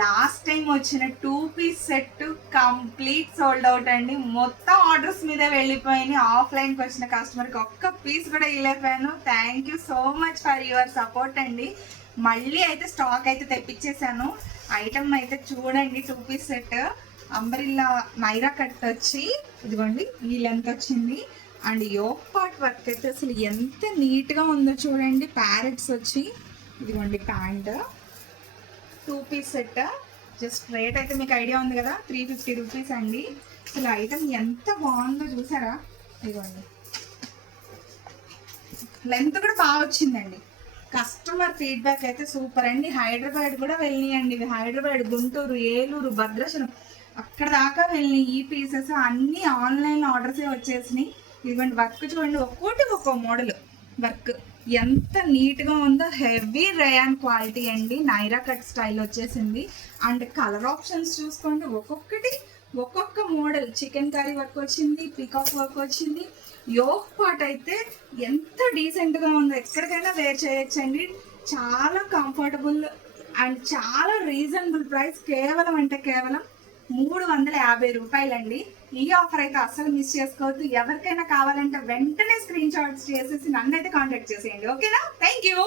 Last time వచ్చిన 2 piece set complete sold out అండి. మొత్తం ఆర్డర్స్ మీదే వెళ్ళిపోయినాయి. ఆఫ్లైన్కి వచ్చిన కస్టమర్కి ఒక్క పీస్ కూడా ఇవ్వలేకపోయాను. Thank you so much for your support అండి. మళ్ళీ అయితే స్టాక్ అయితే తెప్పించేసాను. ఐటమ్ అయితే చూడండి, 2 piece set umbrella Myra cut వచ్చి ఇదిగోండి ఈ లెంత్ వచ్చింది. అండ్ యోక్ పార్ట్ వర్క్ అయితే అసలు ఎంత నీట్గా ఉందో చూడండి. ప్యారెట్స్ వచ్చి ఇదిగోండి pant. 2 piece set. Just rate అయితే మీకు ఐడియా ఉంది కదా, 350 రూపీస్ అండి. అసలు ఐటమ్ ఎంత బాగుందో చూసారా. ఇదిగోండి లెంత్ కూడా బాగా వచ్చిందండి. కస్టమర్ ఫీడ్బ్యాక్ అయితే సూపర్ అండి. హైదరాబాద్ కూడా వెళ్ళినాయండి. ఇవి హైదరాబాద్, గుంటూరు, ఏలూరు, భద్రాచలం అక్కడ దాకా వెళ్ళినాయి. ఈ పీసెస్ అన్నీ ఆన్లైన్ ఆర్డర్సే వచ్చేసినాయి. ఇదిగోండి వర్క్ చూడండి, ఒక్కోటి ఒక్కో మోడల్ వర్క్ ఎంత నీట్గా ఉందో. హెవీ రేయాన్ క్వాలిటీ అండి. నైరా కట్ స్టైల్ వచ్చేసింది. అండ్ కలర్ ఆప్షన్స్ చూసుకోండి, ఒక్కొక్కటి ఒక్కొక్క మోడల్. చికెన్ కర్రీ వర్క్ వచ్చింది, పీకాక్ వర్క్ వచ్చింది. యోక్ పార్ట్ అయితే ఎంత డీసెంట్గా ఉందో, ఎక్కడికైనా వేర్ చేయొచ్చండి. చాలా కంఫర్టబుల్ అండ్ చాలా రీజనబుల్ ప్రైస్. కేవలం అంటే కేవలం 350 రూపాయలండి. ఈ ఆఫర్ అయితే అస్సలు మిస్ చేసుకోవద్దు. ఎవరికైనా కావాలంటే వెంటనే స్క్రీన్ షాట్స్ చేసేసి నన్ను అయితే కాంటాక్ట్ చేసేయండి. ఓకేనా? Thank you.